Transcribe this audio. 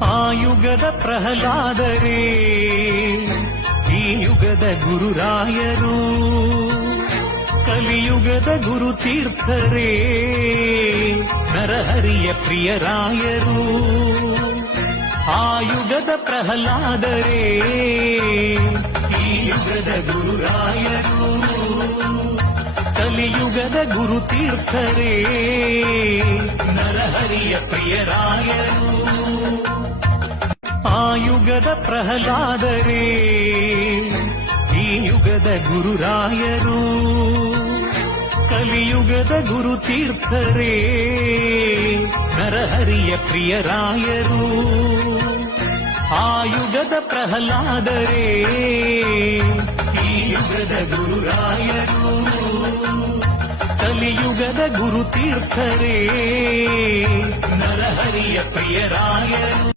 ಆ ಯುಗದ ಪ್ರಹ್ಲಾದರೇ ಈ ಯುಗದ ಗುರುರಾಯರು, ಕಲಿಯುಗದ ಗುರು ತೀರ್ಥರೇ ನರಹರಿಯ ಪ್ರಿಯರಾಯರು. ಆ ಯುಗದ ಪ್ರಹ್ಲಾದರೇ ಈ ಯುಗದ ಗುರುರಾಯರು, ಕಲಿಯುಗದ ಗುರು ತೀರ್ಥರೇ ನರಹರಿಯ ಪ್ರಿಯರಾಯರು. ಆ ಯುಗದ ಪ್ರಹ್ಲಾದರೇ ಈ ಯುಗದ ಗುರುರಾಯರು, ಕಲಿಯುಗದ ಗುರು ತೀರ್ಥರೇ ನರಹರಿಯ ಪ್ರಿಯರಾಯರು. ಆ ಯುಗದ ಪ್ರಹ್ಲಾದರೇ ಈ ಯುಗದ ಗುರುರಾಯರು, ಕಲಿಯುಗದ ಗುರು ತೀರ್ಥರೇ ನರಹರಿಯ ಪ್ರಿಯರಾಯರು.